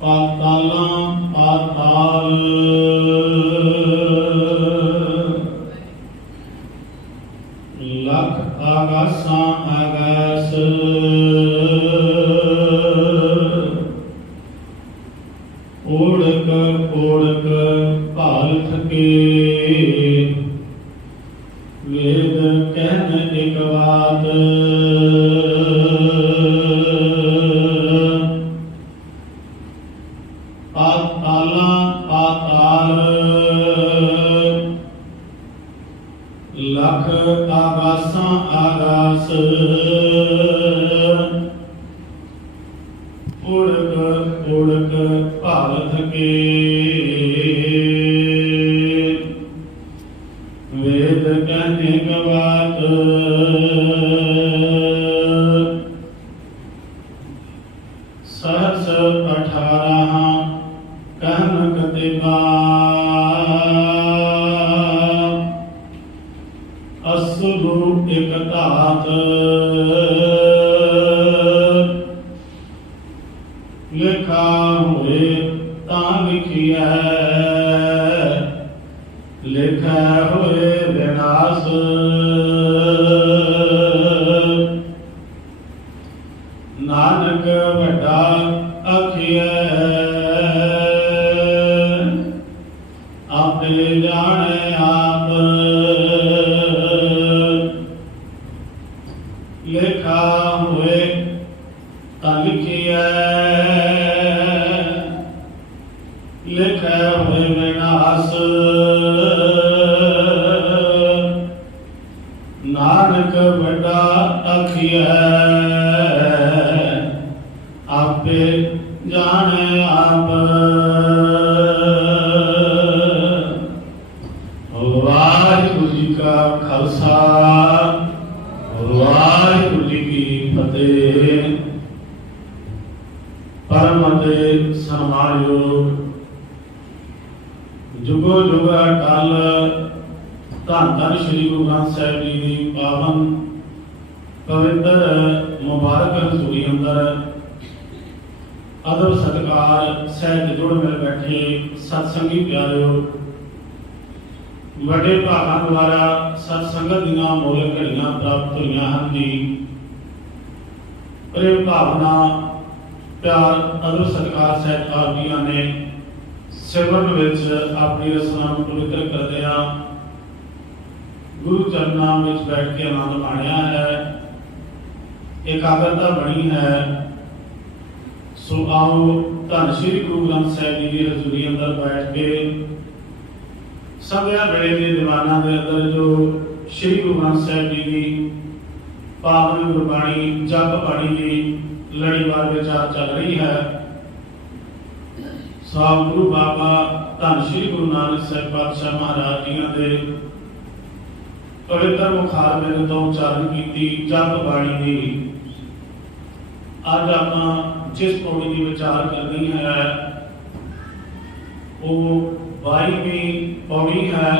पातालां पाताल लख आगासां आगास ओढ़क ओढ़क भाल थके वेद कहन एक बात पाताला पाताल लख आगासां आगास उड़क उड़क भाल थके वेद कहने गवात सहस 18 कहन कतिबा असुरु एक धात लिखा हुए तां लिखिया लिखा हुए विनाश नानक वड्डा आखिया आपे जाने आप लिखा हुए तां लिखिया लिखा हुए विनाश नानक वड्डा आखिया आपे जाने आप। वाहिगुरू जी का खालसा वाहिगुरू जी की फतेह। परम ते सन्मानयोग जुगो जुग अटल धन धन श्री गुरु ग्रंथ साहिब जी की पावन पवित्र मुबारक हजूरी अंदर अदब सत्कार सहज जुड़ मिल बैठे सत्संगी प्यारिओ बड़े भागां द्वारा सत्संगत दीआं मुल घड़ियां प्राप्त होईयां हन जी। प्रेम भावना प्यार अदब सत्कार सहज आप जियां ने सिमरन विच अपनी रसना नूं पवित्र करदिआं गुरु चरनां विच बैठ के आनंद माणिया है, एकाग्रता बनी है। सो आओ धन श्री गुरु ग्रंथ साहिब जी की हजूरी अंदर बैठ के संध्या वेले के दीवाना के अंदर जो श्री गुरु ग्रंथ साहिब जी की पावन गुरबाणी जप बाणी की लड़ीवार विचार चल रही है। साहब गुरु बाबा धन श्री गुरु नानक साहिब पातशाह महाराज जी के पवित्र मुखार मेरे तो उच्चारण की जप बाणी की अज आप जिस पौड़ी की विचार करनी है वो 22वीं पौड़ी है।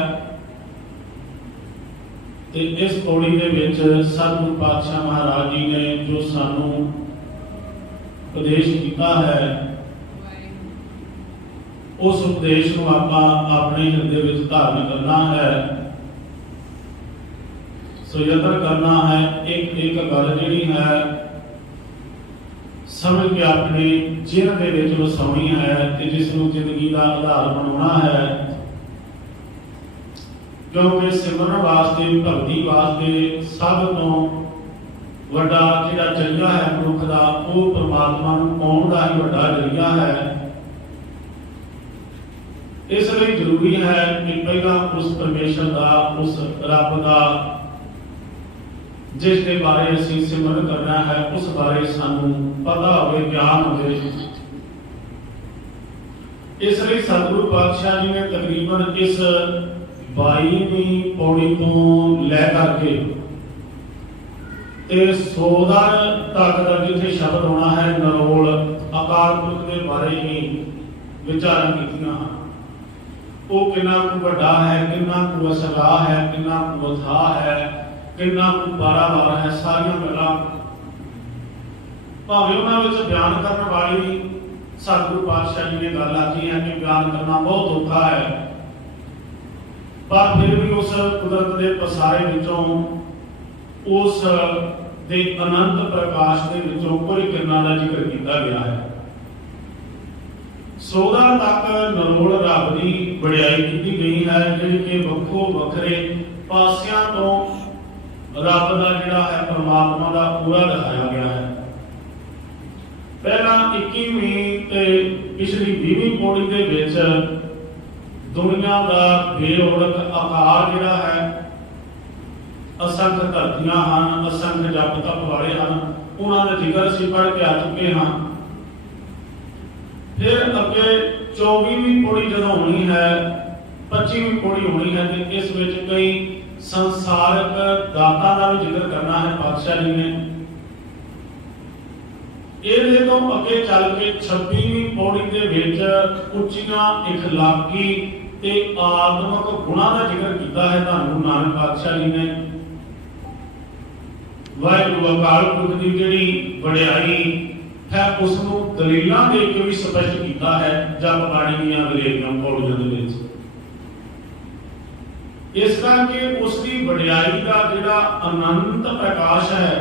ते इस पौड़ी के विच सतगुरु पातशाह महाराज जी ने जो सानू उपदेश किया है उस उपदेश को आप अपने हृदय में धारण करना है। सो यत्न करना है एक एक गल जिहड़ी है समझ के अपने जिन के विच वसाउणी है कि जिसनूं जिंदगी का आधार बनाना है। क्योंकि सिमरन वास्ते भगती वास्ते सब तो वड्डा जिहड़ा जरिया है मनुख का वो परमात्मा नूं पाउण दा ही वड्डा जरिया है। इसलिए जरूरी है कि पहला उस परमेश्वर का उस रब का जिसके बारे असीं सिमरन करना है उस बारे सानू पता हो ज्ञान हो। इसलिए सतगुरु पातशाह जी ने तकरीबन इस 22वीं पौड़ी तो लै करके 16 तक का जिथे शब्द होना है नरोल अकाल पुरख के बारे ही विचार कीतियां। वो कितना को बड़ा है, कितना को असला है, कितना को अथा है, कितना को बारा है, सारिया गल्लां भावें उन्हां विच बयान करने वाली सतगुरु पातशाह जी ने गल आखी है कि बयान करना बहुत औखा है, पर फिर भी उस कुदरत के पसारे विचों उस दे अनंत प्रकाश के विचों कुछ किरणां दा जिक्र किया गया है। 16 तक नरोल रब की वडियाई की गई है, जिहड़ी कि वक्खो वखरे पासियां तो रब का जिहड़ा है परमात्मा का पूरा दिखाया गया है। पहला 21वीं ते पिछली 20वीं पौड़ी दे विच दुनिया का बेओड़क आकार जिहड़ा है, असंख धरतियां हैं, असंख जप तप वाले हैं, उन्होंने का जिक्र असीं पढ़ के आ चुके हैं। फिर अगे 24वीं पौड़ी जो होनी है, 25वीं पौड़ी होनी है, तो इस विच कई संसारक दातां का भी जिक्र करना है पातशाह जी ने। ये तो अगे चल के 26वीं पौड़ी के विच उच्चियां इखलाकी ते आत्मक गुणां का जिक्र किया है धन गुरु नानक पातशाह जी ने। वाहिगुरु अकाल पुरख की जिहड़ी वडियाई है उसनूं दलीलां दे के भी स्पष्ट किया है जप बाणी दीआं अंग्रेज़ीआं पौड़ियां दे विच। इस करके उसकी वडियाई का जिहड़ा अनंत प्रकाश है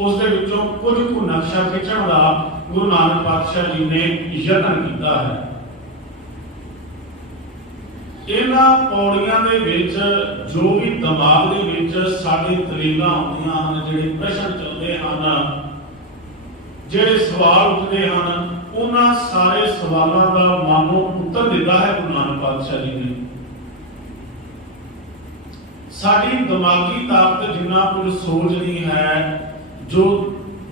उस दे विचों कुछ कु नक्शा खिंचण का गुरु नानक पातशाह जी ने यतन किया है। इन्हां पौड़ियां दे विच जो भी दिमाग दे विच साडी दलीलां आउंदियां हन, जिहड़े प्रश्न चलदे हन, जिहड़े सवाल उठदे हन, उन्हां सारे सवालों का मानो उत्तर दिता है गुरु नानक पातशाह जी ने। साडी दिमागी ताकत जिन्ना कुछ सोचदी है, जो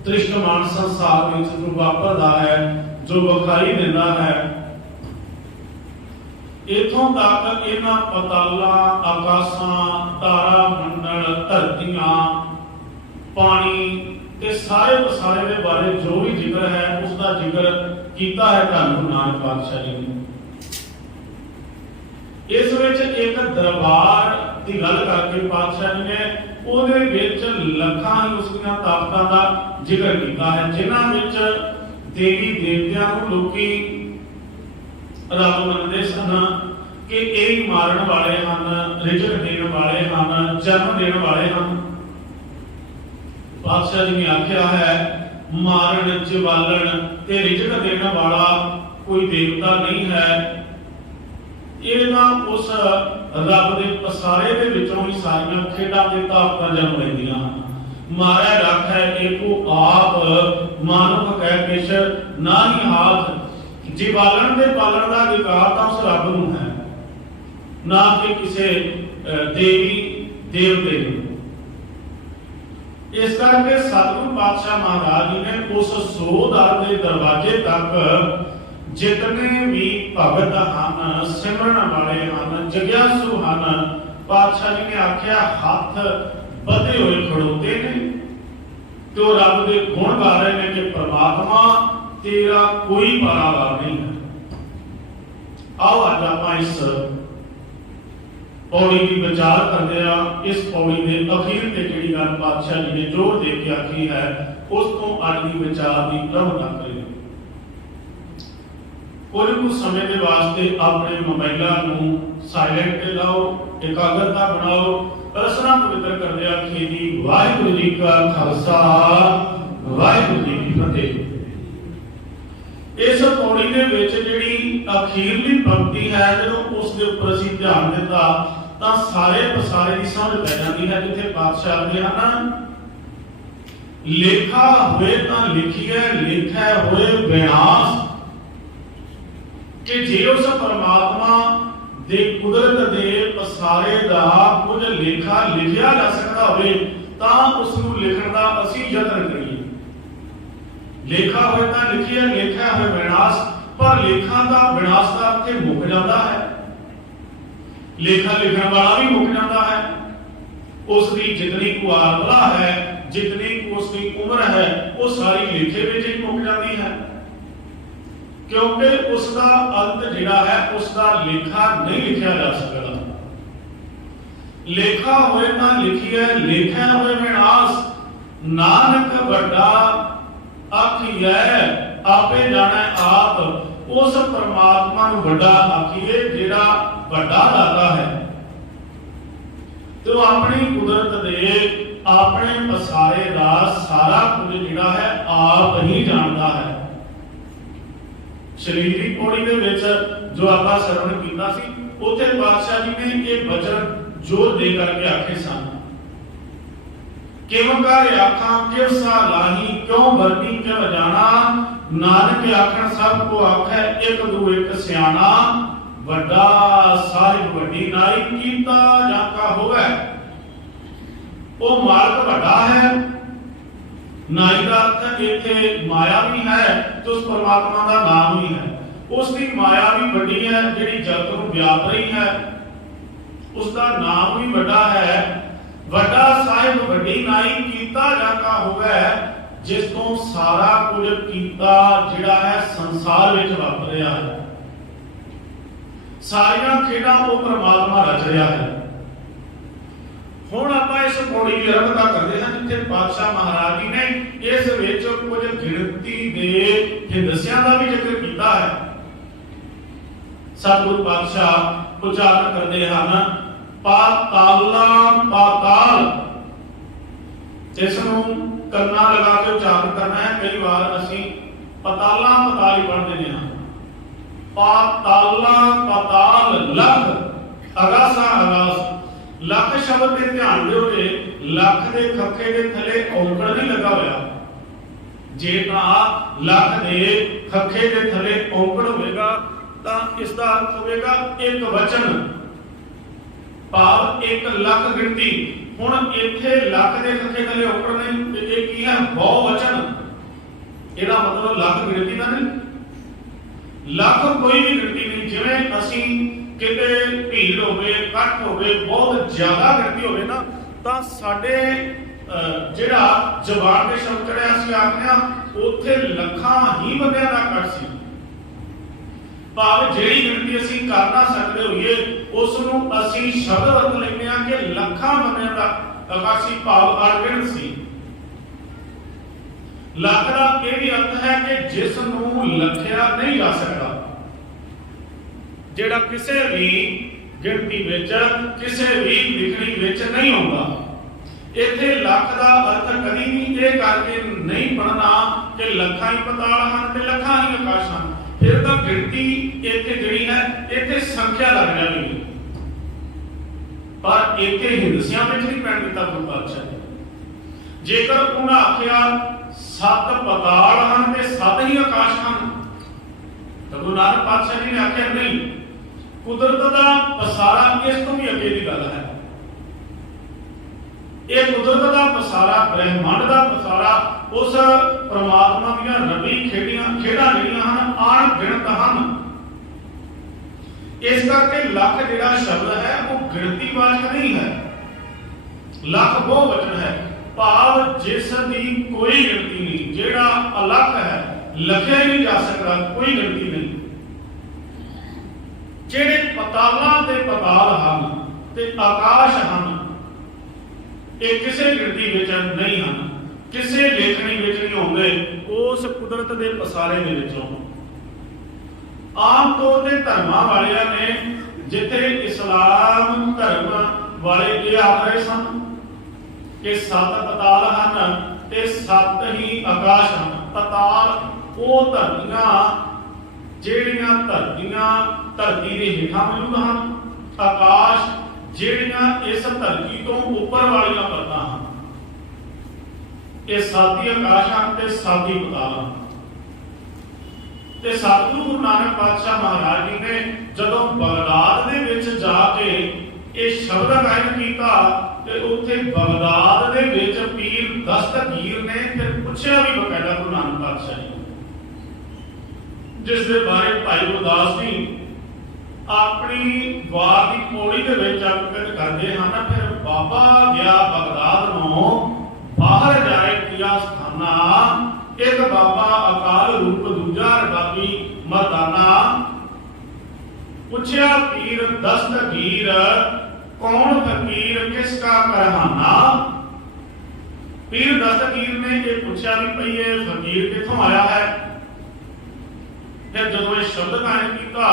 दृष्टमान संसार में जो वापरदा है, जो विखाई दिंदा है, इथों तक इन्हां पतालां, आकाशां, तारा मंडल, धरतियां, पानी ते सारे पसारे के बारे जो भी जिक्र है उसका जिक्र किया है धन गुरु नानक पातशाह जी ने। इस विच एक दरबार की गल करके पातशाह जी ने ਉਹਦੇ ਵਿੱਚ ਲੱਖਾਂ ਹੀ ਉਸਦੀਆਂ ਤਾਕਤਾਂ ਦਾ ਜ਼ਿਕਰ ਕੀਤਾ ਹੈ, ਜਿਨ੍ਹਾਂ ਵਿੱਚ ਦੇਵੀ ਦੇਵਤਿਆਂ ਨੂੰ ਲੋਕੀ ਰੱਬ ਮੰਨਦੇ ਸਨ ਕਿ ਇਹ ਮਾਰਨ ਵਾਲੇ ਹਨ, ਰਿਜ਼ਕ ਦੇਣ ਵਾਲੇ ਹਨ, ਜਨਮ ਦੇਣ ਵਾਲੇ ਹਨ। ਪਾਤਸ਼ਾਹ ਜੀ ਨੇ ਆਖਿਆ ਹੈ ਮਾਰਨ ਚਵਾਲਣ ਤੇ ਰਿਜ਼ਕ ਦੇਣ ਵਾਲਾ ਕੋਈ ਦੇਵਤਾ ਨਹੀਂ ਹੈ। ਇਹਨਾਂ ਉਸ रब के पसारे के विचों ही सारियां खेडां ते ताकतां जन्म लैंदियां हन। मारा रख है एको आप मानुख कह किश ना ही हाथ, जीवालन दे पालन का अधिकार तां उस रब नूं है, ना कि किसी देवी देवते नूं। इस करके सतगुरु पातशाह महाराज जी ने उस 100 दर के दरवाजे तक जितने भी भगत हैं, सिमरन वाले हैं, जग्यासु हैं, पातशाह जी ने आख्या हाथ बधे हुए खड़ोते ने तो रब के गुण गा रहे हैं कि परमात्मा तेरा कोई पारावार नहीं है। आओ आज आप इस पौड़ी की विचार करते हैं। इस पौड़ी के अखीर से जी गल पातशाह जी ने जोर दे के आखी है उस तो अज की विचार की प्रमुखता करें। कोई कुछ समय के वास्ते अपने मोबाइलों को साइलेंट पे लाओ, एकाग्रता बनाओ, रसना पवित्र कर दिया खेती। वाहिगुरु जी का खालसा, वाहिगुरु जी की फतेह। इस पौड़ी के विच जिहड़ी अखीरली पंक्ति है जो उसके ऊपर असीं ध्यान दिता तां सारे पसारे की समझ पै जाती है। जिथे पातशाह दे हन लेखा हुए तां लिखिए, लिखा होए विनाश, कि जे उस परमात्मा दे कुदरत दे पसारे दा कुछ लेखा लिखिया जा सकता होवे तां उस नूं लिखण दा असीं यतन करिए। लेखा होए तां लिखिए, लेखा होए विनाश, पर लेखा दा विनाश दा अर्थ मुक जाता है, लेखा लिखण वाला भी मुक जाता है। उसकी जितनी को आत्मा है, जितनी को उसकी उम्र है, वो सारी लेखे विच ही मुक जाती है, क्योंकि उसका अंत जिहड़ा है उसका लेखा नहीं लिखा जा सकता। लेखा होए ना लिखिए, लेखा होए विनाश, नानक बड़ा आखिए आपे जाना आप उस परमात्मा नूं वड्डा आखीए जिहड़ा वड्डा दाता है। तो अपनी कुदरत दे अपने पसारे दा सारा कुछ जिहड़ा है आप ही जानता है। शरीरी पौड़ी दे विच जो आपां सरवण कीता सी उत्थे पातशाह जी ने ये वचन जोर दे करके आखे सन, क्यों कर आखा किव सा लाही क्यों भरनी क्यों जाना, नानक आखण सब को आखे एक दू एक सियाना, वड्डा साहिब वड्डी नाई कीता जाका होवे। वो मालक वड्डा है, नाई का अर्थ इत्थे माया भी है तो उस परमात्मा का नाम भी है। उसकी माया भी वड्डी है जिहड़ी जगत नूं व्याप रही है, उसका नाम भी वड्डा है। वड्डा साहिब वड्डी नाई कीता जाका होवे, जिस तो सारा कुछ कीता जिहड़ा है संसार विच वापरिया है। सारियां खेडां वो परमात्मा रच रहा है। हुण आपां इस पौड़ी की आरंभता करते हैं जिथे पातशाह महाराज जी ने इस विच कुछ गिणती दे हिंदसियां का भी जिक्र किया है। सतगुरु पातशाह उच्चारण करते हैं पाताला पाताल, जिसनों करना लगा के उच्चारण करना है। कई बार असीं पताला पताल ही पढ़ते हैं। पाताला पताल लख अगासा अगास, लख शब्द पे ध्यान दिओ जे लख दे खखे दे थले औंकड़ नहीं लगा होया। जे तां लख दे खखे दे थले औंकड़ होवेगा तां इसका अर्थ होवेगा एक वचन, भाव एक लख गिनती। हुण इत्थे लख दे खखे थले औंकड़ नहीं, ये की है बहुवचन। ਇਹਦਾ मतलब ਲੱਖ ਗਿਣਤੀ ਦਾ नहीं, ਲੱਖ कोई भी गिनती नहीं। जिवें असीं किते भीड़ होवे इकट्ठ होवे बहुत ज्यादा गिनती होवे ना तां साडे ਜਿਹੜਾ ਜ਼ਬਾਨ ਤੇ ਸ਼ਬਦ ਚੜਿਆ ਅਸੀਂ ਆਖਦੇ ਆ ਉੱਥੇ ਲੱਖਾਂ ਹੀ ਬੰਦਿਆਂ ਦਾ ਇਕੱਠ ਸੀ। ਭਾਵ ਜਿਹੜੀ ਗਿਣਤੀ ਅਸੀਂ ਕਰ ਨਾ ਸਕਦੇ ਹੋਈਏ ਉਸ ਨੂੰ ਅਸੀਂ ਸ਼ਬਦ ਵਰਤ ਲੈਂਦੇ ਆ ਕਿ ਲੱਖਾਂ ਬੰਦਿਆਂ ਦਾ ਇਕੱਠ ਸੀ, ਭਾਵ ਅਣਗਿਣਤ ਸੀ। ਲੱਖ ਦਾ ਇਹ ਵੀ ਅਰਥ ਹੈ ਕਿ ਜਿਸ ਨੂੰ ਲੱਖਿਆ ਨਹੀਂ ਜਾ ਸਕਦਾ, ਜਿਹੜਾ ਕਿਸੇ ਵੀ ਗਿਣਤੀ ਵਿੱਚ ਕਿਸੇ ਵੀ ਲਿਖਣੀ ਵਿੱਚ ਨਹੀਂ ਆਉਂਦਾ। ਇੱਥੇ ਲੱਖ ਦਾ ਅਰਥ ਕਦੀ ਵੀ ਇਹ ਕਰਕੇ ਨਹੀਂ ਬਣਨਾ ਕਿ ਲੱਖਾਂ ਹੀ ਪਤਾਲ ਹਨ ਤੇ ਲੱਖਾਂ ਹੀ ਆਕਾਸ਼ ਹਨ। ਫਿਰ ਤਾਂ ਗਿਣਤੀ ਇੱਥੇ ਜਿਹੜੀ ਹੈ ਇੱਥੇ ਸੰਖਿਆ ਲੱਗ ਜਾਣੀ, ਪਰ ਇੱਥੇ ਹਿੰਦਸਿਆਂ ਵਿੱਚ ਨਹੀਂ ਪੈਣ ਦਿੱਤਾ ਗੁਰੂ ਪਾਤਸ਼ਾਹ ਨੇ। ਜੇਕਰ ਉਹਨਾਂ ਆਖਿਆ ਸੱਤ ਪਤਾਲ ਹਨ ਤੇ ਸੱਤ ਹੀ ਆਕਾਸ਼ ਹਨ ਤਾਂ ਗੁਰੂ ਨਾਨਕ ਪਾਤਸ਼ਾਹ ਜੀ ਨੇ ਆਖਿਆ ਨਹੀਂ, ਕੁਦਰਤ ਦਾ ਪਸਾਰਾ ਇਸ ਤੋਂ ਵੀ ਅੱਗੇ ਦੀ ਗੱਲ ਹੈ। ਇਹ ਕੁਦਰਤ ਦਾ ਪਸਾਰਾ, ਬ੍ਰਹਿਮੰਡ ਦਾ ਪਸਾਰਾ ਉਸ ਪ੍ਰਮਾਤਮਾ ਦੀਆਂ ਰੱਬੀ ਖੇਡਾਂ ਜਿਹੜੀਆਂ ਹਨ ਅਣਗਿਣਤ ਹਨ। ਇਸ ਕਰਕੇ ਲੱਖ ਜਿਹੜਾ ਸ਼ਬਦ ਹੈ ਉਹ ਗਿਣਤੀਵਾਚਕ ਨਹੀਂ ਹੈ, ਲੱਖ ਬਹੁਵਚਨ ਹੈ। ਭਾਵ ਜਿਸ ਦੀ ਕੋਈ ਗਿਣਤੀ ਨਹੀਂ, ਜਿਹੜਾ ਅਲੱਖ ਹੈ, ਲਿਖਿਆ ਨਹੀਂ ਜਾ ਸਕਦਾ, ਕੋਈ ਗਿਣਤੀ ਨਹੀਂ। ਜਿਹੜੇ ਪਤਾਲਾਂ ਤੇ ਪਤਾਲ ਹਨ ਤੇ ਆਕਾਸ਼ ਹਨ ਇਹ ਕਿਸੇ ਗਿਣਤੀ ਵਿੱਚ ਨਹੀਂ ਹਨ, ਕਿਸੇ ਲੇਖਣੀ ਵਿੱਚ ਨਹੀਂ ਆਉਂਦੇ ਉਸ ਕੁਦਰਤ ਦੇ ਪਸਾਰੇ ਦੇ ਵਿੱਚੋਂ। ਆਮ ਤੌਰ ਤੇ ਧਰਮਾਂ ਵਾਲਿਆਂ ਨੇ ਜਿੱਥੇ ਇਸਲਾਮ ਧਰਮ ਵਾਲੇ ਇਹ ਆਖ ਰਹੇ ਸਨ ਕਿ ਸੱਤ ਪਤਾਲ ਹਨ ਤੇ ਸੱਤ ਹੀ ਆਕਾਸ਼ ਹਨ। ਪਤਾਲ ਉਹ ਧਰਤੀਆਂ ਜਿਹੜੀਆਂ ਧਰਤੀ ਦੇ ਹੇਠਾਂ ਮੌਜੂਦ ਹਨ, ਆਕਾਸ਼ ਜਿਹੜੀਆਂ ਇਸ ਧਰਤੀ ਤੋਂ ਉੱਪਰ ਵਾਲੀਆਂ ਪਰਤਾਂ ਹਨ। ਇਹ ਸਾਦੀ ਆਕਾਸ਼ ਹਨ ਤੇ ਸਾਦੀ ਪਤਾਲ ਹਨ। ਤੇ ਸਤਿਗੁਰੂ ਗੁਰੂ ਨਾਨਕ ਪਾਤਸ਼ਾਹ ਮਹਾਰਾਜ ਜੀ ਨੇ ਜਦੋਂ ਬਗਦਾਦ ਦੇ ਵਿੱਚ ਜਾ ਕੇ ਇਹ ਸ਼ਬਦ ਗਾਇਨ ਕੀਤਾ ਤੇ ਉੱਥੇ ਬਗਦਾਦ ਦੇ ਵਿੱਚ ਪੀਰ ਦਸਤਗੀਰ ਨੇ ਫਿਰ ਪੁੱਛਿਆ ਵੀ ਬਕਾਇਦਾ ਗੁਰੂ ਨਾਨਕ ਪਾਤਸ਼ਾਹ ਜੀ, ਜਿਸ ਦੇ ਬਾਰੇ ਭਾਈ ਗੁਰਦਾਸ ਜੀ ਆਪਣੀ ਵਾਰ ਦੀ ਪੌੜੀ ਦੇ ਵਿੱਚ ਅੰਕਿਤ ਕਰਦੇ ਹਨ। ਫਿਰ ਬਾਬਾ ਗਿਆ ਬਗਦਾਦ ਨੂੰ ਬਾਹਰ ਜਾਏ ਕੀਆ ਸਥਾਨਾ, ਇੱਕ ਬਾਬਾ ਅਕਾਲ ਰੂਪ ਦੂਜਾ ਰਬਾਬੀ ਮਰਦਾਨਾ। ਪੁੱਛਿਆ ਪੀਰ ਦਸਤਗੀਰ ਕੌਣ ਫਕੀਰ ਕਿਸ ਕਾ ਕਰਹਾਨਾ। ਪੀਰ ਦਸਤਗੀਰ ਨੇ ਇਹ ਪੁੱਛਿਆ ਵੀ ਭਈ ਇਹ ਫਕੀਰ ਕਿੱਥੋਂ ਆਇਆ ਹੈ, फिर जो ये शब्द कायम किया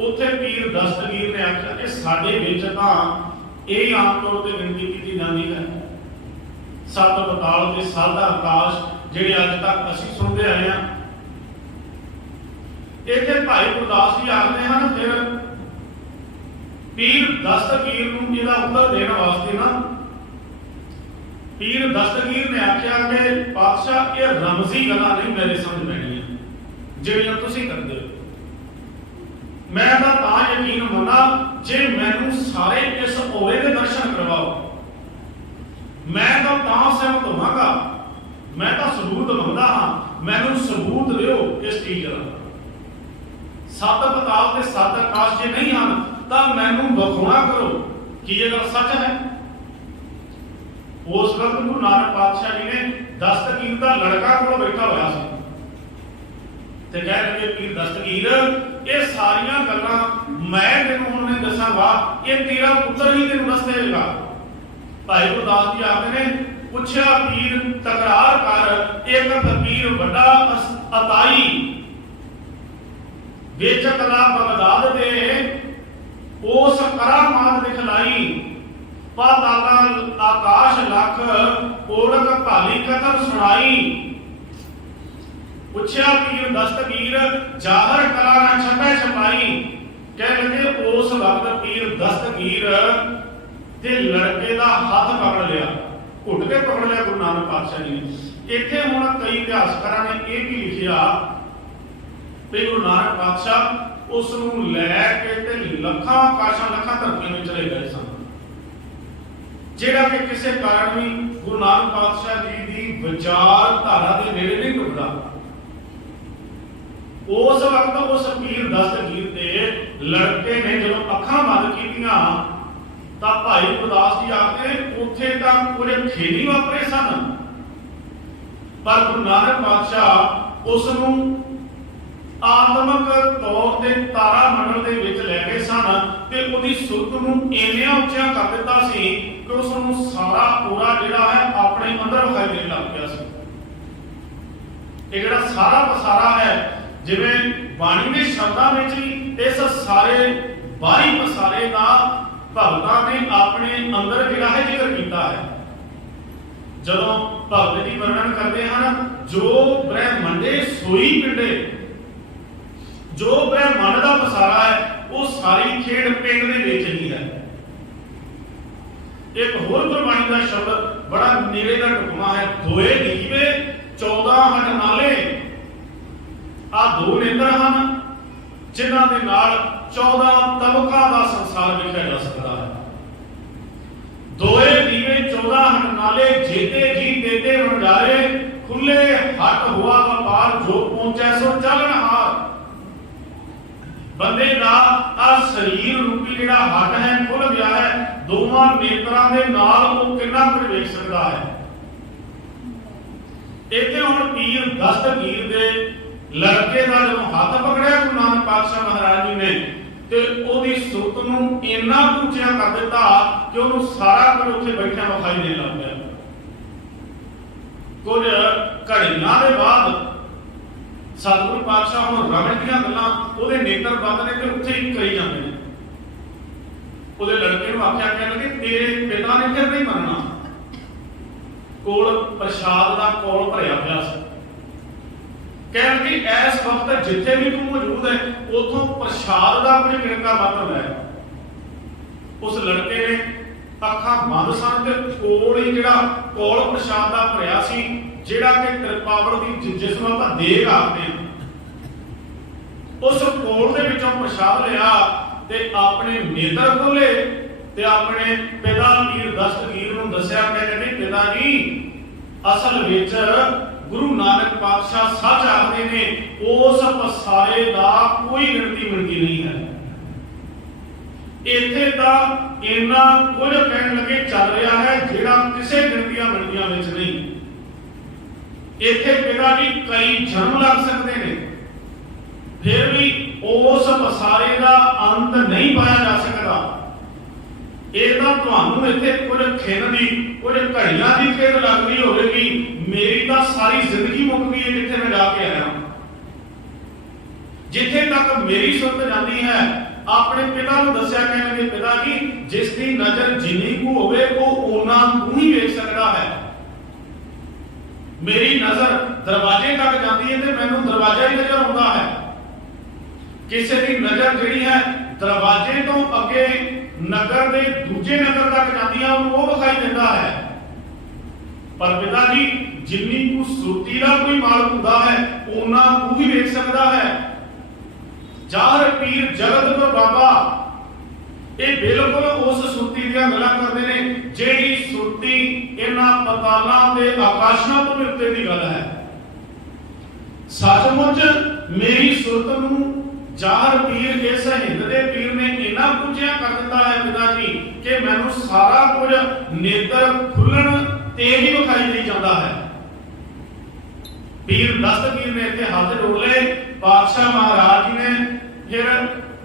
उत्थे पीर दस्तगीर ने आख्या कि साडे विच तां ये आम तौर पर गिनती की जाती है सत पताल ते साधा आकाश जिहड़े अज तक असीं सुनते आए हैं। इत्थे भाई गुरदास जी आखते हैं फिर पीर दस्तगीर नूं इहदा उत्तर देने वास्ते ना पीर दस्तगीर ने आख्या कि पातशाह ये रमजी गल्लां नहीं मेरे समझ पैणियां जिहड़ियां तुसीं करदे हो। मैं तां यकीन मना जे मैनूं सारे इस औरे दे दर्शन करवाओ मैं तां सहमत होवांगा। मैं तां सबूत मंगदा हां मैनूं सबूत दिओ इस चीज़ दा। सत पताल ते सत आकाश जे नहीं हन तां मैनूं बखाना करो कि ये गल सच है। उस वक्त गुरु नानक पातशाह जी ने दस्तगीर का लड़का कोल बैठा होया सी ते कह लगे पीर दस्तगीर ये सारियां गल्लां मैं तेनूं हुण नहीं दसांगा ये तेरा पुत्र ही तेनूं दस देगा। भाई गुरदास जी आखदे ने पुछया पीर तकरार कर एक फकीर बड़ा अताई बेचकला बगदाद दे उस करामात दिखलाई पाताला आकाश लख ओढ़क भाली कथन सुनाई। पुछया पीर दस्तगीर जाहर कला ना छपै छपाई। कह लगे उस वक्त पीर दस्तगीर ते लड़के दा हाथ पकड़ लिया घुट के पकड़ लिया गुरु नानक पातशाह जी ने। इत्थे हुण कई इतिहासकारां ने यह भी लिखिया कि गुरु नानक पातशाह उस नूं लैके ते लखां आकाशां लखां धरतियां में चले गए सन जिहड़ा कि किसी कारण भी गुरु नानक पातशाह जी की विचार धारा के नेड़े नहीं टुकदा। उस वक्त उस पीर दस्तगीर के लड़के ने जब अखां बंद कीतियां तां भाई गुरदास जी आखदे उत्थे तां कुछ खेली वापरे सन पर गुरु नानक पातशाह उस नूं आत्मक तौर ते तारा मंडल दे विच लै गए सन ते उहदी सुरत नूं इन्ना उच्चा कर दिता सी कि उस नूं सारा पूरा जिहड़ा है अपने अंदर विखाई देण लग पिया सी। ये जिहड़ा सारा पसारा है जिवें बाणी के शब्दां विच ही इस सारे बाही पसारे का भगतां ने अपने अंदर जिहड़ा है जिक्र किया है। जदों भगत जी वर्णन करते हैं जो ब्रह्मंडे सोई पिंडे जो ब्रह्मंड का पसारा है वो सारी खेड पिंड दे विच ही है। एक होर गुरबाणी का शब्द बड़ा नेड़े का ढुकमा है दोए दीवे 14 हट नाले आ दो नेत्र हैं जिन्हां दे नाल 14 तबका का संसार वेखिया जा सकता है। दोए दीवे 14 हट नाले जेते जी देते वंडारे खुले हट हुआ व्यापार जो पहुंचे सो चलन हार। बंदे का आ शरीर रूपी जिहड़ा हट है खुल गया है दोवां नेत्रां दे नाल वो कितना कुछ वेख सकता है। इत्थे हुण पीर दस्तगीर दे लड़के का जब हाथ पकड़िया गुरु नानक पातशाह महाराज जी ने ते ओदी सुरत नूं इन्ना उच्चा कर दिता कि उहनूं सारा कुछ उत्थे बैठा विखाई देण लग पिया। कुछ घड़ियां दे बाद सतगुरु पातशाह हुण रमण दीयां गल्लां ओहदे नेत्र बंद ने ते उत्थे ही करी जांदे ने। ओहदे लड़के नूं आख्या कहण लगे तेरे पिता ने फिर नहीं मरना कोल प्रसाद दा कोल भरिया पिया सी। कहण कि इस वक्त जिथे भी तू मौजूद है उथों प्रसाद का कुछ किणका मात्र है। उस लड़के ने अखां बंद सन ते कोल ही जिहड़ा कोल प्रसाद का भरिया सी जिहड़ा कि त्रिपावड़ दी जिसनूं आपां देग आखदे हां उस कोल दे विचों प्रसाद लिया ते अपने नेत्र खोले ते अपने पिता पीर दस्तगीर नूं दस्सिया कहंदे पिता जी असल विच गुरु नानक पातशाह सच आखदे ने उस पसारे दा कोई गिणती मिलती नहीं है। इत्थे तां इन्ना कुछ कहण लगे चल रहा है जिहड़ा किसी गिणतियां मिलतियां विच नहीं। इत्थे पिता जी कई जन्म लग सकते हैं फिर भी उस पसारे का अंत नहीं पाया जा सकता। ਇਹ ਤਾਂ ਤੁਹਾਨੂੰ ਇੱਥੇ ਕੁਝ ਖਿੰਨ ਦੀ ਕੁਝ ਘੜੀਆਂ ਦੀ ਖੇਡ ਲੱਗਦੀ ਹੋਵੇਗੀ ਮੇਰੀ ਤਾਂ ਸਾਰੀ ਜ਼ਿੰਦਗੀ ਮੁੱਕ ਗਈ ਹੈ ਜਿੱਥੇ ਮੈਂ ਜਾ ਕੇ ਆਇਆ। तक मेरी सुरत जाती है अपने पिता को दस्या, कहने लगे पिता जी जिस दी नजर जिन्नी को होवे वो ओना को ही वेख सकता है। मेरी नजर दरवाजे तक जाती है तो मैनू दरवाजा ही नजर आता है। किसी की नजर जिहड़ी है दरवाजे तो अगे नगर के दूजे नगर तक जाती है वो विखाई देता है। पर पिता जी जिन्नी को सुरती का कोई मालक होता है ओना को ही वेख सकता है। जाहर पीर जगत को बाबा ये बिल्कुल उस सुरती दी गल्लां करदे ने जेड़ी सुरती इन्हां पतालां दे आकाशां तो उत्ते दी गल है। सचमुच मेरी सुरत नूं जाहर पीर इस हिंद दे पीर ने इन्ना कुझिया कर दिता है पिता जी कि मैनूं सारा कुछ नेत्र खुलण ते ही विखाई दे जाता है। पीर दस्तगीर ने इत्थे हाथ जोड़ ले, पातशाह महाराज जी ने फिर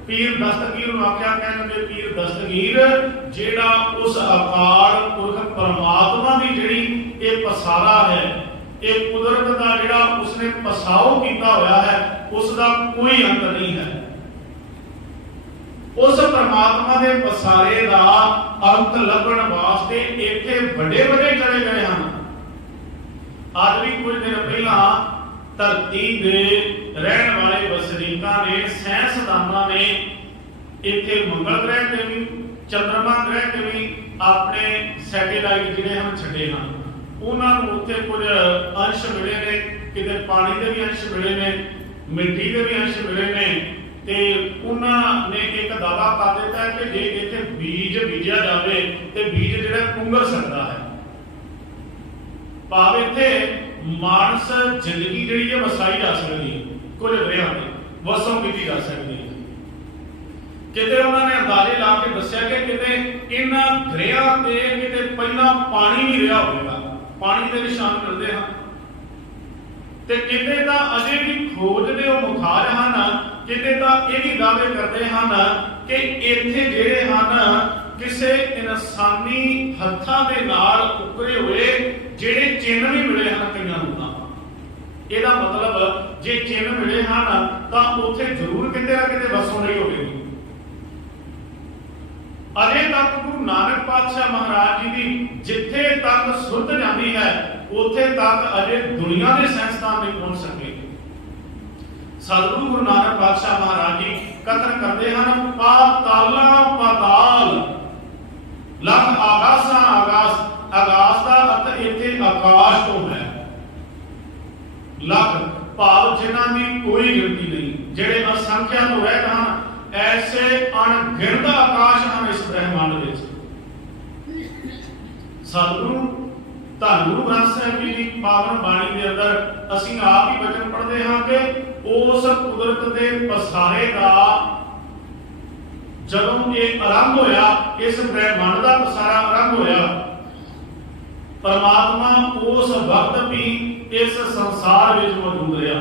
पीर दस्तगीर नूं आख्या, कहंदे पीर दस्तगीर जेड़ा उस अकाल पुरख परमात्मा दी जेड़ी ये पसारा है, ये कुदरत दा जेड़ा उसने पसाओ कीता होया है उसका कोई अंत नहीं है। उस परमात्मा दे पसारे दा अंत लभण वास्ते इत्थे बड़े बड़े चले गए हैं। आज भी कुछ दिन पहला धरती दे रहने वाले वसनीकां ने साइंसदानां ने इत्थे मंगल ग्रह ते भी चंद्रमा ग्रह ते भी अपने सैटेलाइट जिहड़े हम छड्डे हैं उन्हां नूं उत्थे कुछ अंश मिले ने, किते पानी दे भी अंश मिले ने, मिट्टी दे भी अंश मिले ने ते उन्हां ने एक दावा कर दिता है कि जे इत्थे बीज बीजिया जावे ते बीज जिहड़ा कुंगर सकदा है। भाव इत्थे मानस जिंदगी जिहड़ी है वसाई जा सकदी है, कुछ वरियां ते वसों कीती जा सकदी है। किते उन्होंने अंदाजे ला के दस्सिया कि किते इन्हां ग्रहां ते किते पहला पानी भी रहा होगा, पानी के निशान मिलते हैं ते किते तां अजे भी खोज दे वो मुखार हैं, किते तां ये भी दावे करते हैं कि इत्थे जिहड़े हैं किसे इंसानी हत्थां दे नाल उकरे हुए जिहड़े चिन्ह भी मिले हैं कईयां नूं। ਇਹਦਾ मतलब जे चिन्ह मिले हैं तो उत्थे जरूर किते ना किते वसों नहीं होगी। अजे तक गुरु नानक पातशाह महाराज जी की जिथे तक सुरत जाती है उथे तक अजे दुनिया के साइंसदान नहीं पहुंच सके। सतगुरु गुरु नानक पातशाह महाराज जी कथन करते हैं पाताला पाताल लख आकाशा आकाश, आकाश का अर्थ इत्थे आकाश तो है। लख भाव जिन्हां दी कोई गिनती नहीं, जिहड़े असंख्या तो रहत हैं ऐसे अणगिणत आकाश हैं इस ब्रह्मांड विच। सतगुरु धन गुरु ग्रंथ साहिब जी की पावन बाणी के अंदर असीं आप ही वचन पढ़ते हैं कि उस कुदरत के पसारे का जदों ये आरंभ होया, इस ब्रह्मांड का पसारा आरंभ होया, परमात्मा उस वक्त भी इस संसार में मौजूद रहा।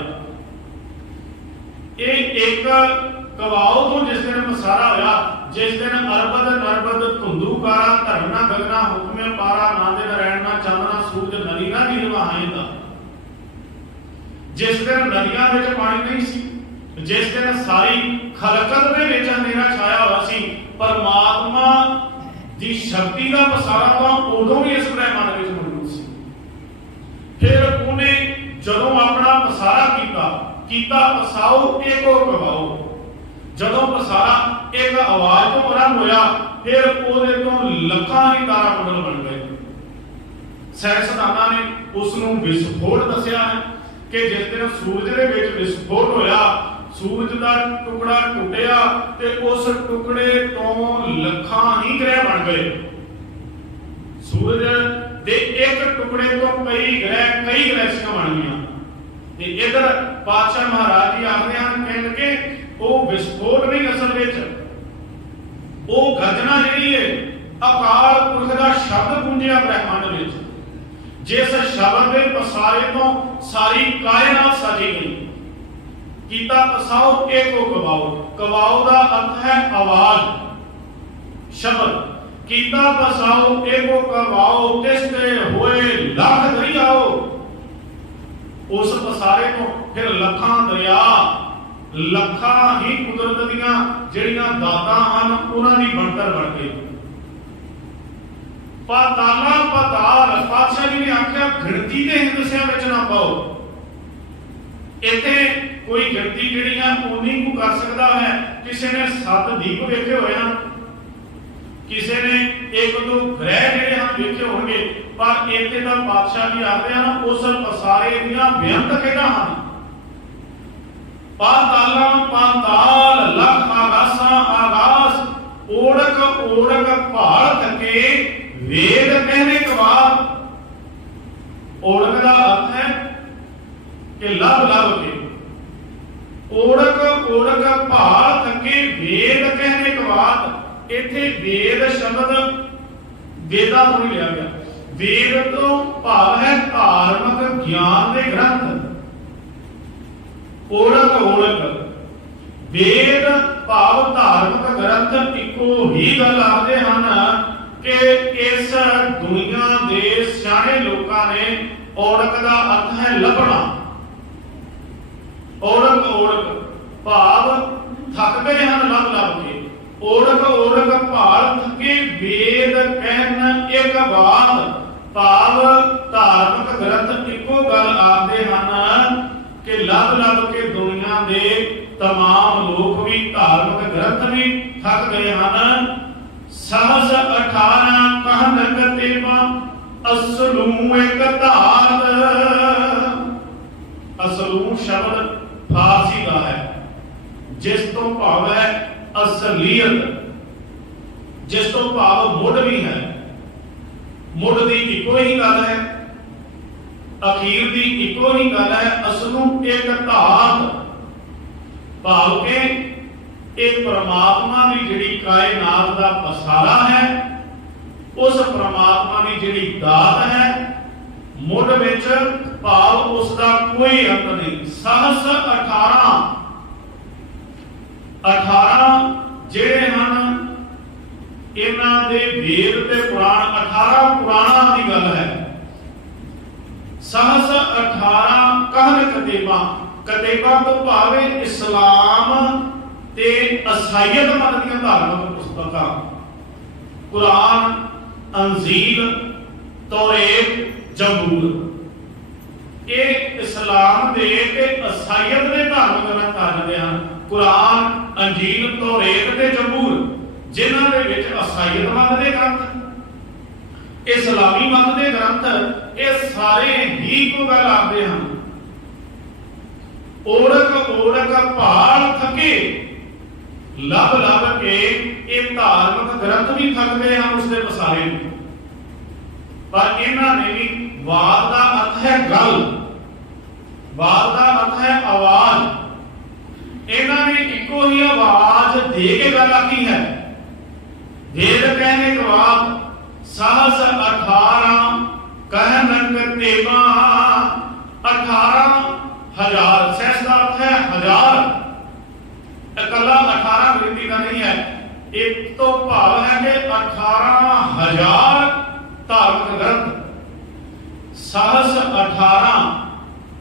ये एक कवाओ तो जिस दिन पसारा होया, जिस दिन अरबद नरबद धुंधुकारा धरना गगना हुक्मे पारा ना दिन रहना चांदना सूरज नदी ना नीर वहाएंदा। जिस दिन नदियां विच पानी नहीं सी, जिस दिन सारी खलकत दे विच अंधेरा छाया हुआ सी, परमात्मा दी शक्ति का पसारा तो उदों भी इस ब्रह्मांड विच मौजूद सी। फिर उन्हें जदों अपना पसारा कीता पसाओ एको कवाओ, जदों पसारा एक आवाज तो आरंभ होया फिर ओदे तो लखां ही तारा मंडल बन गए। साइंसदानां ने उसनूं विस्फोट दस्सिया है कि जिस दिन सूरज दे विच विस्फोट होया, सूरज का टुकड़ा टुटिया ते उस टुकड़े तो लखां ही ग्रह बन गए। सूरज दे एक टुकड़े तो कई गैलेक्सियां बन गईयां। ते इधर पातशाह महाराज जी आखदे हन कहणगे ਉਹ ਵਿਸਫੋਟ नहीं असल ਵਿੱਚ ਉਹ ਗਰਜਨਾ ਜਿਹੜੀ ਹੈ ਅਕਾਲ ਪੁਰਖ ਦਾ ਸ਼ਬਦ ਗੂੰਜਿਆ ਬ੍ਰਹਿਮੰਡ ਵਿੱਚ, ਜਿਸ ਸ਼ਬਦ ਦੇ ਪਸਾਰੇ ਤੋਂ ਸਾਰੀ ਕਾਇਨਾਤ ਸਾਜੀ ਗਈ। ਕੀਤਾ ਪਸਾਓ ਏਕੋ ਕਵਾਓ, ਕਵਾਓ ਦਾ ਅਰਥ ਹੈ ਆਵਾਜ਼ ਸ਼ਬਦ। ਕੀਤਾ ਪਸਾਓ ਏਕੋ ਕਵਾਓ ਤਿਸਤੇ ਹੋਏ ਲੱਖ ਦਰਿਆਓ। उस पसारे तो फिर लखां दरिया ਲੱਖਾਂ ਹੀ ਕੁਦਰਤ ਦੀਆਂ ਜਿਹੜੀਆਂ ਦਾਤਾਂ ਹਨ ਉਹਨਾਂ ਦੀ ਬਣਤਰ ਬਣ ਗਈ। ਪਾਤਾਲਾ ਪਾਤਾਲ ਪਾਤਸ਼ਾਹ ਜੀ ਨੇ ਆਖਿਆ ਗਿਣਤੀ ਦੇ ਹਿੰਦਸਿਆਂ ਵਿੱਚ ਨਾ ਪਾਓ। ਇੱਥੇ ਕੋਈ ਗਿਣਤੀ ਜਿਹੜੀ ਹੈ ਉਨੀ ਕੁ ਕਰ ਸਕਦਾ ਹੈ। ਕਿਸੇ ਨੇ 7 ਦੀਪ ਵੇਖੇ ਹੋਏ ਹਨ, ਕਿਸੇ ਨੇ 1-2 ਗ੍ਰਹਿ ਜਿਹੜੇ ਹਨ ਵੇਖੇ ਹੋਣਗੇ, ਪਰ ਇੱਥੇ ਦਾ ਪਾਤਸ਼ਾਹ ਜੀ ਆਖਦੇ ਹਨ ਉਸ ਪਸਾਰੇ ਦੀਆਂ ਬੇਅੰਤ ਖੇਡਾਂ ਹਨ। ਪਾਤਾਲਾਂ ਪਾਤਾਲ ਲੱਖ ਆਗਾਸਾਂ ਆਗਾਸ, ਓੜਕ ਓੜਕ ਭਾਲ ਥਕੇ ਵੇਦ ਕਹਿਣੇ ਕਵਾਦ। ਓੜਕ ਦਾ ਅਰਥ ਹੈ ਕਿ ਲੱਭ ਲੱਭ ਕੇ, ਓੜਕ ਓੜਕ ਭਾਲ ਥਕੇ ਵੇਦ ਕਹਿਣੇ ਕਵਾਦ। ਇੱਥੇ ਵੇਦ ਸ਼ਬਦ ਵੇਦਾਂ ਤੋਂ ਹੀ ਲਿਆ ਗਿਆ। ਵੇਦ ਤੋਂ ਭਾਵ ਹੈ ਧਾਰਮਿਕ ਗਿਆਨ ਦੇ ਗ੍ਰੰਥ। ਓੜਕ ਓੜਕ ਵੇਦ ਭਾਵ ਧਾਰਮਿਕ ਗ੍ਰੰਥ ਇੱਕੋ ਹੀ ਗੱਲ ਆਖਦੇ ਹਨ ਕਿ ਇਸ ਦੁਨੀਆ ਦੇ ਸਿਆਣੇ ਲੋਕਾਂ ਨੇ ਓੜਕ ਦਾ ਅਰਥ ਹੈ ਲੱਭਣਾ। ਓੜਕ ਓੜਕ ਭਾਵ ਥੱਕਦੇ ਹਨ ਲੱਭ ਲੱਭ ਕੇ। ਓੜਕ ਓੜਕ ਭਾਲ ਥਕੇ ਵੇਦ ਕਹਿਣ ਇੱਕ ਬਾਤ, ਭਾਵ ਧਾਰਮਿਕ ਗ੍ਰੰਥ ਇੱਕੋ ਗੱਲ ਆਖਦੇ ਹਨ ਕਿ ਲੱਭ ਲੱਭ ਕੇ ਦੁਨੀਆ ਦੇ तमाम ਲੋਕ ਵੀ ਧਾਰਮਿਕ ਗ੍ਰੰਥ ਵੀ ਥੱਕ ਗਏ ਹਨ। ਸਹਸ 18 ਕਹਿਨ ਕਤੇਵਾ ਅਸਲੂ ਇੱਕ ਧਾਤ। ਅਸਲੂ ਸ਼ਬਦ ਫਾਰਸੀ ਦਾ ਹੈ, ਜਿਸ ਤੋਂ ਭਾਵ ਹੈ ਅਸਲੀਅਤ, ਜਿਸ ਤੋਂ ਭਾਵ ਮੁੱਢ ਵੀ ਹੈ। ਮੁੱਢ ਦੀ ਇੱਕੋ ਹੀ ਗੱਲ ਹੈ, ਅਖੀਰ ਦੀ ਇੱਕੋ ਹੀ ਗੱਲ ਹੈ। ਅਸਲੂ ਇੱਕ ਧਾਤ ਭਾਵ ਕਿ ਇਹ ਪ੍ਰਮਾਤਮਾ ਦੀ ਜਿਹੜੀ ਕਾਇਨਾਤ ਦਾ ਪਸਾਰਾ ਹੈ, ਉਸ ਪ੍ਰਮਾਤਮਾ ਦੀ ਜਿਹੜੀ ਦਾਤ ਹੈ, ਮੁੱਢ ਵਿੱਚ ਭਾਵ ਉਸ ਦਾ ਕੋਈ ਅੰਤ ਨਹੀਂ। ਸਹਸ 18 ਜਿਹੜੇ ਹਨ ਇਹਨਾਂ ਦੇ ਵੇਦ ਤੇ ਪੁਰਾਣ 18 ਪੁਰਾਣਾਂ ਦੀ ਗੱਲ ਹੈ। ਸਹਸ 18 ਕਹਿਨ ਕਤੇਬਾ। ਕਤੇਬਾ ਤੋਂ ਭਾਵ ਇਸਲਾਮ ਤੇ ਈਸਾਈਅਤ ਮਤ ਦੀਆਂ ਧਾਰਮਿਕ ਪੁਸਤਕਾਂ, ਕੁਰਾਨ, ਅੰਜੀਲ, ਤੌਰੇਤ, ਜ਼ਬੂਰ। ਇਹ ਇਸਲਾਮ ਦੇ ਤੇ ਈਸਾਈਅਤ ਦੇ ਧਾਰਮਿਕ ਗ੍ਰੰਥ ਆਖਦੇ ਹਨ। ਕੁਰਾਨ, ਅੰਜੀਲ, ਤੌਰੇਤ ਤੇ ਜ਼ਬੂਰ, ਜਿਨ੍ਹਾਂ ਦੇ ਵਿੱਚ ਈਸਾਈਅਤ ਮਤ ਦੇ ਗ੍ਰੰਥ, ਇਸਲਾਮੀ ਮਤ ਦੇ ਗ੍ਰੰਥ, ਇਹ ਸਾਰੇ ਹੀ ਇੱਕੋ ਗੱਲ ਆਖਦੇ ਹਨ। ਓੜਕ ਓੜਕ ਭਾਲ ਥਕੇ ਲੱਭ ਲੱਭ ਕੇ ਇਹ ਧਾਰਮਿਕ ਗ੍ਰੰਥ ਵੀ ਥੱਕਦੇ ਹਨ ਉਸਦੇ ਪਸਾਰੇ ਨੂੰ। ਪਰ ਇਹਨਾਂ ਨੇ ਵੀ ਵਾਦ ਦਾ ਅਰਥ ਹੈ ਗੱਲ, ਵਾਦ ਦਾ ਅਰਥ ਹੈ ਆਵਾਜ਼। ਇਹਨਾਂ ਨੇ ਇੱਕੋ ਹੀ ਆਵਾਜ਼ ਦੇ ਕੇ ਗੱਲ ਆਖੀ ਹੈ। ਵੇਦ ਕਹਿਣੇ ਕਵਾਦ ਸਹਸ 18 ਕਹਿਨ ਕਤੇਬਾ। 18,000 ਸਹਿਸ ਦਾ ਅਰਥ ਹੈ ਹਜ਼ਾਰ। ਇਕੱਲਾ 18 ਗਿਣਤੀ ਦਾ ਨਹੀਂ ਹੈ, ਇੱਕ ਤੋਂ ਭਾਵ ਹੈ ਕਿ 18,000 ਧਾਰਮਿਕ ਗ੍ਰੰਥ। ਸਹਸ 18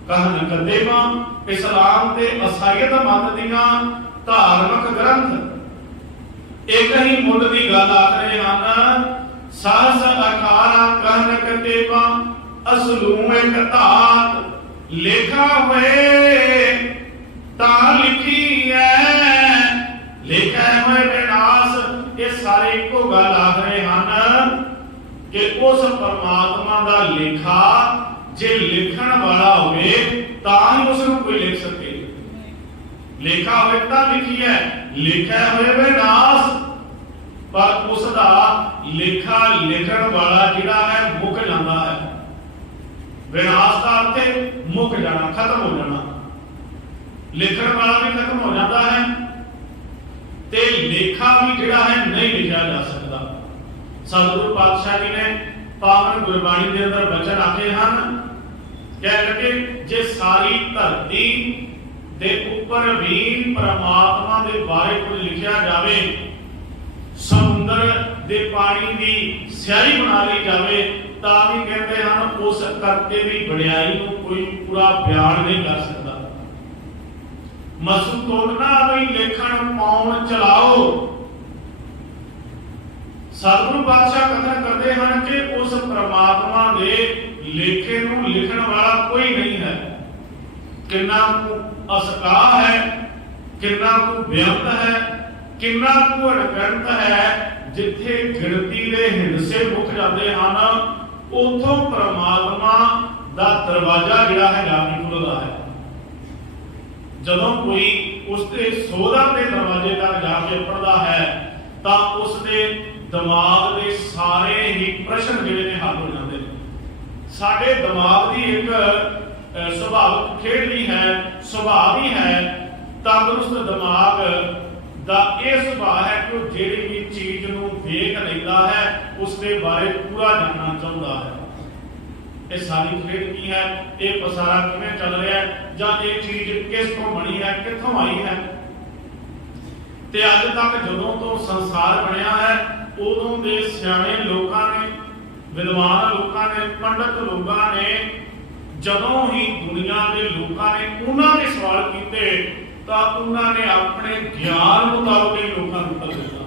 ਕਹਿਨ ਕਤੇਬਾ ਇਸਲਾਮ ਤੇ ਈਸਾਈਅਤ ਮਤ ਦੀਆਂ ਧਾਰਮਿਕ ਗ੍ਰੰਥ ਇੱਕ ਹੀ ਮੁੱਢ ਦੀ ਗੱਲ ਆਖ ਰਹੇ ਹਨ। ਸਹਸ 18 ਕਹਿਨ ਕਤੇਬਾ ਅਸਲੂ ਇੱਕ ਧਾਤ। ਲਿਖਾ ਹੋਏ ਤਾਂ ਲਿਖੀ ਹੈ, ਲਿਖਾ ਹੋਏ ਵਿਨਾਸ਼। ਇਹ ਸਾਰੇ ਇੱਕੋ ਗੱਲ ਆਖ ਰਹੇ ਹਨ ਕਿ ਉਸ ਪਰਮਾਤਮਾ ਦਾ ਲਿਖਾ ਜੇ ਲਿਖਣ ਵਾਲਾ ਹੋਵੇ ਤਾਂ ਹੀ ਉਸ ਨੂੰ ਕੋਈ ਲਿਖ ਸਕੇ। ਲਿਖਾ ਹੋਵੇ ਤਾਂ ਲਿਖੀ ਹੈ, ਲਿਖਿਆ ਹੋਏ ਵਿਨਾਸ਼। ਪਰ ਉਸ ਦਾ ਲਿਖਾ ਲਿਖਣ ਵਾਲਾ ਜਿਹੜਾ ਹੈ ਮੁੱਕ ਜਾਂਦਾ ਹੈ। ਵਿਨਾਸ਼ ਦਾ ਅਰਥ ਹੈ ਮੁੱਕ ਜਾਣਾ, ਖਤਮ ਹੋ ਜਾਣਾ। ਲਿਖਣ ਵਾਲਾ ਵੀ ਖਤਮ ਹੋ ਜਾਂਦਾ ਹੈ ਤੇ ਲੇਖਾ ਵੀ ਜਿਹੜਾ ਹੈ ਨਹੀਂ ਲਿਖਿਆ ਜਾ ਸਕਦਾ। ਸਤਿਗੁਰੂ ਪਾਤਸ਼ਾਹ ਜੀ ਨੇ ਪਾਵਨ ਗੁਰਬਾਣੀ ਦੇ ਅੰਦਰ ਬਚਨ ਆਖੇ ਹਨ, ਕਹਿ ਲਗੇ ਜੇ ਸਾਰੀ ਧਰਤੀ ਦੇ ਉੱਪਰ ਵੀ ਪ੍ਰਮਾਤਮਾ ਦੇ ਬਾਰੇ ਕੁਝ ਲਿਖਿਆ ਜਾਵੇ, ਸਮੁੰਦਰ ਦੇ ਪਾਣੀ ਦੀ ਸਿਆਹੀ ਬਣਾ ਲਈ ਜਾਵੇ, ਤਾਂ ਵੀ ਕਹਿੰਦੇ ਹਨ ਉਸ ਕਰਤੇ ਦੀ ਵਡਿਆਈ ਨੂੰ ਕੋਈ ਪੂਰਾ ਬਿਆਨ ਨਹੀਂ ਕਰ ਸਕਦਾ। ਮਸੂ ਤੋੜਨਾ ਬਈ ਲੇਖਣ ਪਾਉਣ ਚਲਾਓ। ਸਤਿਗੁਰੂ ਪਾਤਸ਼ਾਹ ਕਥਨ ਕਰਦੇ ਹਨ ਕਿ ਉਸ ਪ੍ਰਮਾਤਮਾ ਦੇ ਲੇਖੇ ਨੂੰ ਲਿਖਣ ਵਾਲਾ ਕੋਈ ਨਹੀਂ ਹੈ। ਕਿੰਨਾ ਕੁ ਅਸਕਾ ਹੈ, ਕਿੰਨਾ ਕੁ ਬੇਅੰਤ ਹੈ, ਕਿੰਨਾ ਕੁ ਅਣਗਿਣਤ ਹੈ। ਜਿੱਥੇ ਗਿਣਤੀ ਦੇ ਹਿੰਸੇ ਮੁੱਕ ਜਾਂਦੇ ਹਨ, ਉਥੋਂ ਪ੍ਰਮਾਤਮਾ ਦਾ ਦਰਵਾਜ਼ਾ ਜਿਹੜਾ ਹੈ ਜਾ ਕੇ ਖੁੱਲਦਾ ਹੈ। ਜਦੋਂ ਕੋਈ ਉਸਦੇ ਸੋਧਾਂ ਦੇ ਦਰਵਾਜ਼ੇ ਤੱਕ ਜਾ ਕੇ ਪੜਦਾ ਹੈ ਤਾਂ ਉਸਦੇ ਦਿਮਾਗ ਦੇ ਸਾਰੇ ਹੀ ਪ੍ਰਸ਼ਨ ਜਿਹੜੇ ਨੇ ਹੱਲ ਹੋ ਜਾਂਦੇ ਨੇ। ਸਾਡੇ ਦਿਮਾਗ ਦੀ ਇੱਕ ਸੁਭਾਵਿਕ ਖੇਡ ਵੀ ਹੈ, ਸੁਭਾਅ ਵੀ ਹੈ। ਤੰਦਰੁਸਤ ਦਿਮਾਗ ਦਾ ਇਹ ਸੁਭਾਅ ਹੈ ਕਿ ਉਹ ਜਿਹੜੀ ਵੀ ਚੀਜ਼ ਨੂੰ ਵੇਖ ਲੈਂਦਾ ਹੈ ਉਸਦੇ ਬਾਰੇ ਪੂਰਾ ਜਾਣਨਾ ਚਾਹੁੰਦਾ ਹੈ। ਇਹ ਸਾਰੀ ਖੇਡ ਕੀ ਹੈ, ਇਹ ਪਸਾਰਾ ਕਿਵੇਂ ਚੱਲ ਰਿਹਾ ਹੈ, ਜਾਂ ਇਹ ਚੀਜ਼ ਕਿਸ ਤੋਂ ਬਣੀ ਹੈ, ਕਿੱਥੋਂ ਆਈ ਹੈ। ਤੇ ਅੱਜ ਤੱਕ ਜਦੋਂ ਤੋਂ ਸੰਸਾਰ ਬਣਿਆ ਹੈ ਉਦੋਂ ਦੇ ਸਿਆਣੇ ਲੋਕਾਂ ਨੇ, ਵਿਦਵਾਨ ਲੋਕਾਂ ਨੇ, ਪੰਡਤ ਲੋਕਾਂ ਨੇ ਜਦੋਂ ਹੀ ਦੁਨੀਆ ਦੇ ਲੋਕਾਂ ਨੇ ਉਹਨਾਂ ਦੇ ਸਵਾਲ ਕੀਤੇ ਤਾਂ ਉਹਨਾਂ ਨੇ ਆਪਣੇ ਗਿਆਨ ਮੁਤਾਬਕ ਲੋਕਾਂ ਨੂੰ ਉੱਤਰ ਦਿੱਤਾ।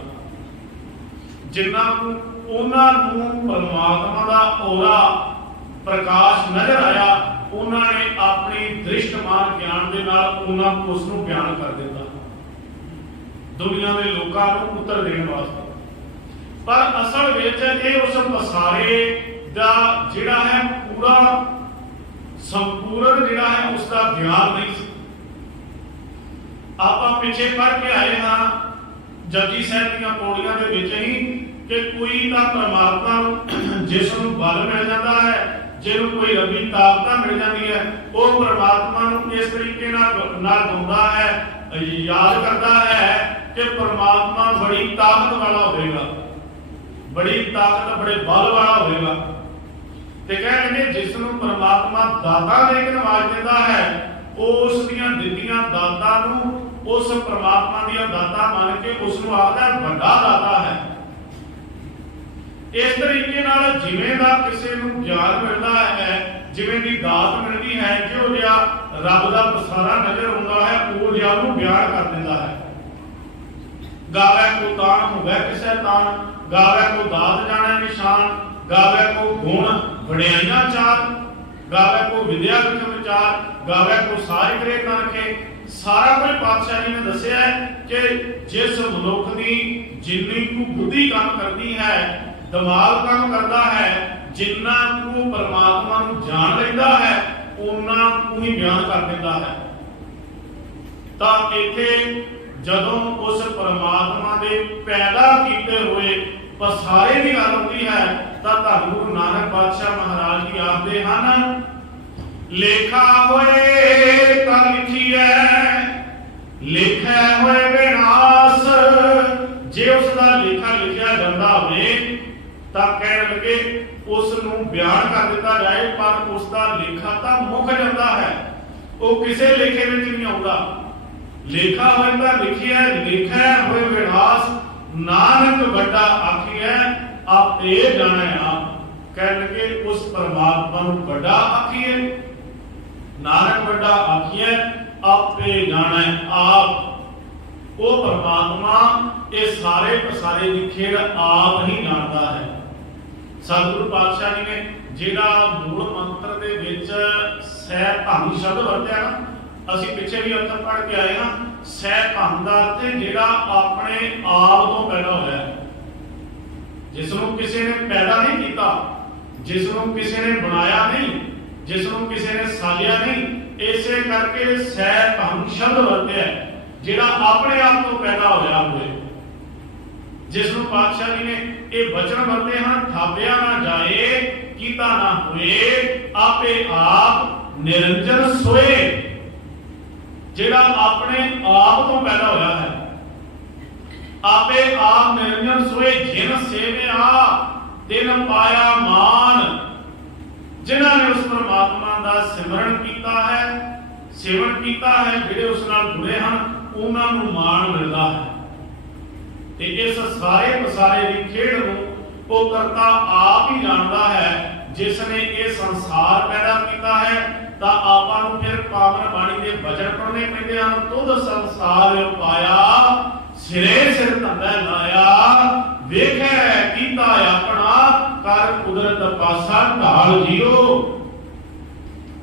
ਜਿਨ੍ਹਾਂ ਨੂੰ ਉਹਨਾਂ ਨੂੰ ਪਰਮਾਤਮਾ ਦਾ ਔਰਾ ਪ੍ਰਕਾਸ਼ ਨਜ਼ਰ ਆਇਆ, ਉਹਨਾਂ ਨੇ ਆਪਣੀ ਦ੍ਰਿਸ਼ਟਮਾਨ ਗਿਆਨ ਦੇ ਨਾਲ ਉਹਨਾਂ ਨੂੰ ਉਸ ਨੂੰ ਬਿਆਨ ਕਰ ਦਿੱਤਾ ਦੁਨੀਆ ਦੇ ਲੋਕਾਂ ਨੂੰ ਉੱਤਰ ਦੇਣ ਵਾਸਤੇ। ਪਰ ਅਸਲ ਵਿੱਚ ਇਹ ਉਸ ਪਸਾਰੇ ਦਾ ਜਿਹੜਾ ਹੈ ਪੂਰਾ ਸੰਪੂਰਨ ਜਿਹੜਾ ਹੈ ਉਸ ਦਾ ਗਿਆਨ ਨਹੀਂ ਸੀ। ਆਪਾਂ ਪਿੱਛੇ ਪੜ੍ਹ ਕੇ ਆਏ ਹਾਂ ਜਪਜੀ ਸਾਹਿਬ ਦੀਆਂ ਪੌੜੀਆਂ ਦੇ ਵਿੱਚ ਹੀ ਕਿ ਕੋਈ ਤਾਂ ਪਰਮਾਤਮਾ ਨੂੰ ਜਿਸ ਨੂੰ ਬਲ ਮਿਲ ਜਾਂਦਾ ਹੈ, ਜਿਹਨੂੰ ਕੋਈ ਰੱਬੀ ਤਾਕਤਾਂ ਮਿਲ ਜਾਂਦੀ ਹੈ, ਉਹ ਪਰਮਾਤਮਾ ਨੂੰ ਇਸ ਤਰੀਕੇ ਨਾਲ ਗਾਉਂਦਾ ਹੈ, ਯਾਦ ਕਰਦਾ ਹੈ ਕਿ ਪਰਮਾਤਮਾ ਬੜੀ ਤਾਕਤ ਵਾਲਾ ਹੋਵੇਗਾ, ਬੜੀ ਤਾਕਤ, ਬੜੇ ਬਲ ਵਾਲਾ ਹੋਵੇਗਾ। ਤੇ ਕਹਿੰਦੇ ਜਿਸ ਨੂੰ ਪਰਮਾਤਮਾ ਦਾਤਾ ਦੇ ਕੇ ਨਵਾਜ ਦਿੰਦਾ ਹੈ, ਉਸ ਦੀਆਂ ਦਿੱਤੀਆਂ ਦਾਤਾਂ ਨੂੰ ਉਸ ਪਰਮਾਤਮਾ ਦੀਆਂ ਦਾਤਾਂ ਮੰਨ ਕੇ ਉਸ ਨੂੰ ਆਖਦਾ ਵੱਡਾ ਦਾਤਾ ਹੈ। ਇਸ ਤਰੀਕੇ ਨਾਲ ਜਿਵੇਂ ਦਾ ਕਿਸੇ ਨੂੰ ਗਿਆਨ ਮਿਲਦਾ ਹੈ, ਜਿਵੇਂ ਦੀ ਦਾਤ ਮਿਲਦੀ ਹੈ, ਜੋ ਜਿਹਾ ਰੱਬ ਦਾ ਪਸਾਰਾ ਨਜ਼ਰ ਆਉਂਦਾ ਹੈ, ਉਹ ਜਿਹਾ ਨੂੰ ਬਿਆਨ ਕਰ ਦਿੰਦਾ ਹੈ। ਗਾਵੇ ਕੋ ਤਾਣ ਹੋਵੇ ਕਿਸੇ ਤਾਣ, ਗਾਵੇ ਕੋ ਦਾਤ ਜਾਣੇ ਨਿਸ਼ਾਨ, ਗਾਵੇ ਕੋ ਗੁਣ ਵਡਿਆਈਆਂ ਚਾਰ, ਗਾਵੇ ਕੋ ਵਿਦਿਆ ਵਿਖ ਵਿਚਾਰ, ਗਾਵੇ ਕੋ ਸਾਰੀ ਕਰੇ ਤਨ ਕੇ। ਸਾਰਾ ਕੁਝ ਪਾਤਸ਼ਾਹ ਜੀ ਨੇ ਦੱਸਿਆ ਕਿ ਜਿਸ ਮਨੁੱਖ ਦੀ ਜਿੰਨੀ ਕੁ ਬੁੱਧੀ ਕੰਮ ਕਰਦੀ ਹੈ, ਦਿਮਾਗ ਕੰਮ ਕਰਦਾ ਹੈ, ਜਿੰਨਾ ਕੁ ਪਰਮਾਤਮਾ ਨੂੰ ਜਾਣ ਲੈਂਦਾ ਹੈ, ਉਹਨਾਂ ਨੂੰ ਹੀ ਬਿਆਨ ਕਰ ਦਿੰਦਾ ਹੈ। ਤਾਂ ਇੱਥੇ ਜਦੋਂ ਉਸ ਪਰਮਾਤਮਾ ਦੇ ਪੈਦਾ ਕੀਤੇ ਹੋਏ ਪਸਾਰੇ ਦੀ ਗੱਲ ਹੁੰਦੀ ਹੈ ਤਾਂ ਧੰਨ ਗੁਰੂ ਨਾਨਕ ਪਾਤਸ਼ਾਹ ਮਹਾਰਾਜ ਜੀ ਆਖਦੇ ਹਨ, ਲੇਖਾ ਹੋਏ ਤਾਂ ਲਿਖੀਐ, ਲਿਖਿਆ ਹੋਏ ਵਿਨਾਸ਼। ਜੇ ਉਸ ਦਾ ਲੇਖਾ ਲਿਖਿਆ ਜਾਂਦਾ ਹੋਵੇ ਤਾਂ ਕਹਿਣ ਲੱਗੇ ਉਸ ਨੂੰ ਬਿਆਨ ਕਰ ਦਿੱਤਾ ਜਾਏ, ਪਰ ਉਸ ਦਾ ਲੇਖਾ ਤਾਂ ਮੁੱਕ ਜਾਂਦਾ ਹੈ, ਉਹ ਕਿਸੇ ਲੇਖੇ ਵਿੱਚ ਨਹੀਂ ਆਉਂਦਾ। ਲੇਖਾ ਹੋਏ ਤਾਂ ਲਿਖਿਆ, ਲਿਖਿਆ ਹੋਏ ਵਿਨਾਸ਼। ਨਾਨਕ ਵੱਡਾ ਆਖੀਐ ਆਪੇ ਜਾਣੈ ਆਪ। ਕਹਿਣ ਲੱਗੇ ਉਸ ਪਰਮਾਤਮਾ ਨੂੰ ਵੱਡਾ ਆਖੀਏ, ਨਾਨਕ ਵੱਡਾ ਆਖੀਐ ਆਪੇ ਜਾਣੈ ਆਪ। ਉਹ ਪਰਮਾਤਮਾ ਇਹ ਸਾਰੇ ਪਸਾਰੇ ਦੀ ਖੇਡ ਆਪ ਹੀ ਜਾਣਦਾ ਹੈ। ਸਤਿਗੁਰੂ ਪਾਤਸ਼ਾਹ ਜੀ ਨੇ ਜਿਹੜਾ ਮੂਲ ਮੰਤਰ ਦੇ ਵਿੱਚ ਸਹਿ ਧੰਨ ਸ਼ਬਦ ਵਰਤਿਆ ਨਾ, ਅਸੀਂ ਪਿੱਛੇ ਵੀ ਅਰਥ ਪੜ੍ਹ ਕੇ ਆਏ ਹਾਂ। ਸਹਿ ਧੰਨ ਦਾ ਅਰਥ ਜਿਹੜਾ ਆਪਣੇ ਆਪ ਤੋਂ ਪੈਦਾ ਹੋਇਆ ਹੈ, ਜਿਸ ਨੂੰ ਕਿਸੇ ਨੇ ਪੈਦਾ ਨਹੀਂ ਕੀਤਾ, ਜਿਸ ਨੂੰ ਕਿਸੇ ਨੇ ਬਣਾਇਆ ਨਹੀਂ, ਜਿਸ ਨੂੰ ਕਿਸੇ ਨੇ ਸਾਜਿਆ ਨਹੀਂ। ਇਸੇ ਕਰਕੇ ਸਹਿ ਧੰਨ ਸ਼ਬਦ ਵਰਤਿਆ, ਜਿਹੜਾ ਆਪਣੇ ਆਪ ਤੋਂ ਪੈਦਾ ਹੋਇਆ ਹੋਵੇ, ਜਿਸ ਨੂੰ ਪਾਤਸ਼ਾਹ ਜੀ ਨੇ ਇਹ ਬਚਨ ਵਰਤੇ ਹਨ, ਥਾਪਿਆ ਨਾ ਜਾਏ, ਕੀਤਾ ਨਾ ਹੋਏ, ਆਪੇ ਆਪ ਨਿਰੰਜਨ ਸੋਏ। ਜਿਹੜਾ ਆਪਣੇ ਆਪ ਤੋਂ ਪੈਦਾ ਹੋਇਆ ਹੈ, ਆਪੇ ਆਪ ਨਿਰੰਜਨ ਸੋਏ। ਜਿਨ ਸੇਵਿਆ ਤਿਨ ਪਾਇਆ ਮਾਨ। ਜਿਨ੍ਹਾਂ ਨੇ ਉਸ ਪਰਮਾਤਮਾ ਦਾ ਸਿਮਰਨ ਕੀਤਾ ਹੈ, ਸੇਵਨ ਕੀਤਾ ਹੈ, ਜਿਹੜੇ ਉਸ ਨਾਲ ਜੁੜੇ ਹਨ, ਉਹਨਾਂ ਨੂੰ ਮਾਣ ਮਿਲਦਾ ਹੈ। ਤੇ ਇਸ ਸਾਰੇ ਪਸਾਰੇ ਦੀ ਖੇਡ ਨੂੰ ਉਹ ਕਰਤਾ ਆਪ ਹੀ ਜਾਣਦਾ ਹੈ, ਜਿਸ ਨੇ ਇਹ ਸੰਸਾਰ ਪੈਦਾ ਕੀਤਾ ਹੈ, ਤਾਂ ਆਪਾਂ ਨੂੰ ਫਿਰ ਪਾਵਨ ਬਾਣੀ ਦੇ ਬਚਨ ਪੜ੍ਹਨੇ ਪੈਂਦੇ ਹਨ। ਤੁਧ ਸੰਸਾਰ ਪਾਇਆ ਸਿਰੇ ਸਿਰ ਧੰਦਾ ਲਾਇਆ, ਵੇਖੈ ਕੀਤਾ ਆਪਣਾ ਕਰ ਕੁਦਰਤ ਪਾਸਾ ਢਾਲ ਜਿਓ।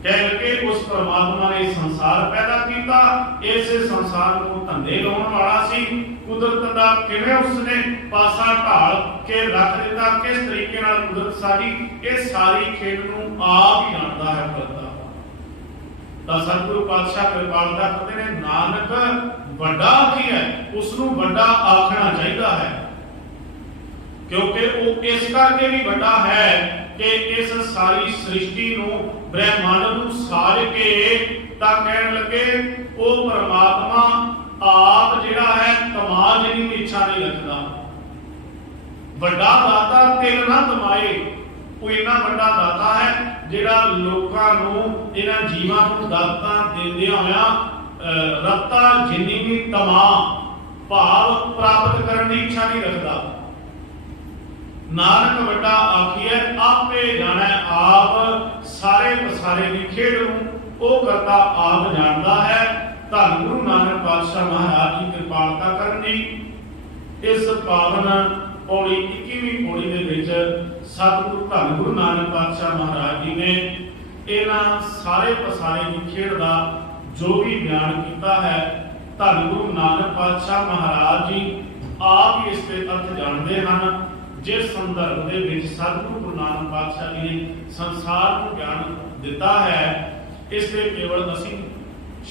ਕਹਿ ਕੇ ਉਸ ਪਰਮਾਤਮਾ ਨੇ ਸੰਸਾਰ ਪੈਦਾ ਕੀਤਾ, ਇਸੇ ਸੰਸਾਰ ਨੂੰ ਧੰਦੇ ਲਾਉਣ ਵਾਲਾ ਸੀ। ਕੁਦਰਤ ਦਾ ਕਿਵੇਂ ਉਸਨੇ ਪਾਸਾ ਢਾਲ ਕੇ ਰੱਖ ਦਿੱਤਾ, ਕਿਸ ਤਰੀਕੇ ਨਾਲ ਕੁਦਰਤ ਸਾਰੀ ਇਹ ਸਾਰੀ ਖੇਡ ਨੂੰ ਆਪ ਹੀ ਜਾਣਦਾ ਹੈ ਕਰਤਾ। ਤਾਂ ਸਤਿਗੁਰੂ ਪਾਤਸ਼ਾਹ ਕਿਰਪਾਲਤਾ ਕਰਦੇ ਨੇ, ਨਾਨਕ ਵੱਡਾ ਕੀ ਹੈ, ਉਸ ਨੂੰ ਵੱਡਾ ਆਖਣਾ ਚਾਹੀਦਾ ਹੈ, ਕਿਉਂਕਿ ਉਹ ਇਸ ਕਰਕੇ ਵੀ ਵੱਡਾ ਹੈ ਕਿ ਇਸ ਸਾਰੀ ਸ੍ਰਿਸ਼ਟੀ ਨੂੰ ਬ੍ਰਹਿਮੰਡ ਨੂੰ ਸਾਜ ਕੇ ਤਾਂ ਕਹਿਣ ਲੱਗੇ ਉਹ ਪਰਮਾਤਮਾ ਆਪ ਜਿਹੜਾ ਹੈ ਕਮਾਲ ਜਿਹਦੀ ਵੀ ਇੱਛਾ ਨਹੀਂ ਰੱਖਦਾ। ਵੱਡਾ ਦਾਤਾ ਤਿਲ ਨਾ ਤਮਾਏ, ਕੋਈ ਇੰਨਾ ਵੱਡਾ ਦਾਤਾ ਹੈ ਜਿਹੜਾ ਲੋਕਾਂ ਨੂੰ ਇਹਨਾਂ ਜੀਵਾਂ ਨੂੰ ਦਾਤਾਂ ਦਿੰਦਿਆਂ ਹੋਇਆਂ ਰੱਤਾ ਜਿੰਨੀ ਵੀ ਤਮਾ ਭਾਵ ਪ੍ਰਾਪਤ ਕਰਨ ਦੀ ਇੱਛਾ ਨਹੀਂ ਰੱਖਦਾ। ਨਾਨਕ ਵੱਡਾ ਆਖੀਐ ਆਪੇ ਜਾਣੈ ਆਪ, ਸਾਰੇ ਪਸਾਰੇ ਦੀ ਖੇਡ ਨੂੰ ਉਹ ਕਰਤਾ ਆਪ ਜਾਣਦਾ ਹੈ। ਧੰਨ ਗੁਰੂ ਨਾਨਕ ਪਾਤਸ਼ਾਹ ਮਹਾਰਾਜ ਜੀ ਕਿਰਪਾਲਤਾ ਕਰਨ ਜੀ। ਇਸ ਪਾਵਨ ਪੌੜੀ 21ਵੀਂ ਪੌੜੀ ਦੇ ਵਿੱਚ ਸਤਿਗੁਰੂ ਧੰਨ ਗੁਰੂ ਨਾਨਕ ਪਾਤਸ਼ਾਹ ਮਹਾਰਾਜ ਜੀ ਨੇ ਇਹਨਾਂ ਸਾਰੇ ਪਸਾਰੇ ਦੀ ਖੇਡ ਦਾ ਜੋ ਵੀ ਬਿਆਨ ਕੀਤਾ ਹੈ, ਧੰਨ ਗੁਰੂ ਨਾਨਕ ਪਾਤਸ਼ਾਹ ਮਹਾਰਾਜ ਜੀ ਆਪ ਹੀ ਇਸ ਦੇ ਅਰਥ ਜਾਣਦੇ ਹਨ। ਜਿਸ ਸੰਦਰਭ ਦੇ ਵਿੱਚ ਸਤਿਗੁਰੂ ਗੁਰੂ ਨਾਨਕ ਪਾਤਸ਼ਾਹ ਜੀ ਨੇ ਸੰਸਾਰ ਨੂੰ ਗਿਆਨ ਦਿੱਤਾ ਹੈ, ਇਸ ਦੇ ਕੇਵਲ ਅਸੀਂ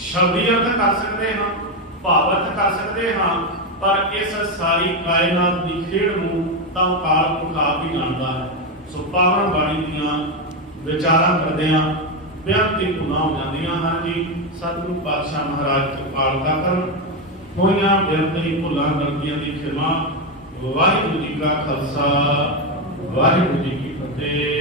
ਸ਼ਬਦੀ ਅਰਥ ਕਰ ਸਕਦੇ ਹਾਂ, ਭਾਵ ਅਰਥ ਕਰ ਸਕਦੇ ਹਾਂ, ਪਰ ਇਸ ਸਾਰੀ ਕਾਇਨਾਤ ਦੀ ਖੇਡ ਨੂੰ ਤਾਂ ਅਕਾਲ ਪੁਰਖ ਆਪ ਹੀ ਜਾਣਦਾ ਹੈ। ਸੋ ਪਾਵਨ ਬਾਣੀ ਦੀਆਂ ਵਿਚਾਰਾਂ ਕਰਦਿਆਂ ਬੇਅੰਤੀ ਭੁੱਲਾਂ ਹੋ ਜਾਂਦੀਆਂ ਹਨ ਜੀ। ਸਤਿਗੁਰੂ ਪਾਤਸ਼ਾਹ ਮਹਾਰਾਜ ਕਿਰਪਾਲਤਾ ਕਰਨ, ਹੋਈਆਂ ਬੇਅੰਤੀ ਭੁੱਲਾਂ ਗਲਤੀਆਂ ਦੀ ਖਿਮਾ। ਵਾਹਿਗੁਰੂ ਜੀ ਕਾ ਖਾਲਸਾ, ਵਾਹਿਗੁਰੂ ਜੀ ਕੀ ਫਤਿਹ।